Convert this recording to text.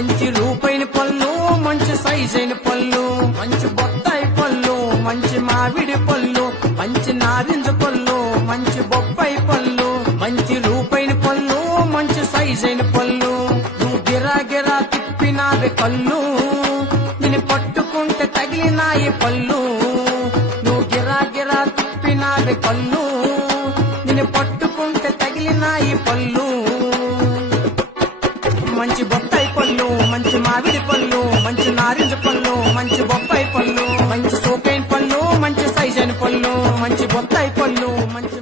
మంచి రూపైన పళ్ళు, మంచి సైజైన పళ్ళు, మంచి బొత్తాయి పళ్ళు, మంచి మామిడి పళ్ళు, మంచి నారింజ పళ్ళు, మంచి బొప్పాయి పళ్ళు, మంచి రూపైన పళ్ళు, మంచి సైజైన పళ్ళు. నువ్వు గిరా గిరా తిప్పినావే కళ్ళు, నిన్ను పట్టుకుంటే తగిలినాయి పళ్ళు. నువ్వు గిరా గిరా తిప్పినావే కళ్ళు, నిన్ను పట్టుకుంటే తగిలినాయి పళ్ళు. మంచి బొప్పాయి పళ్ళు, మంచి మామిడి పళ్ళు, మంచి నారింజ పళ్ళు, మంచి బొప్పాయి పళ్ళు, మంచి సోకైన పళ్ళు, మంచి సైజైన పళ్ళు, మంచి బొప్పాయి పళ్ళు, మంచి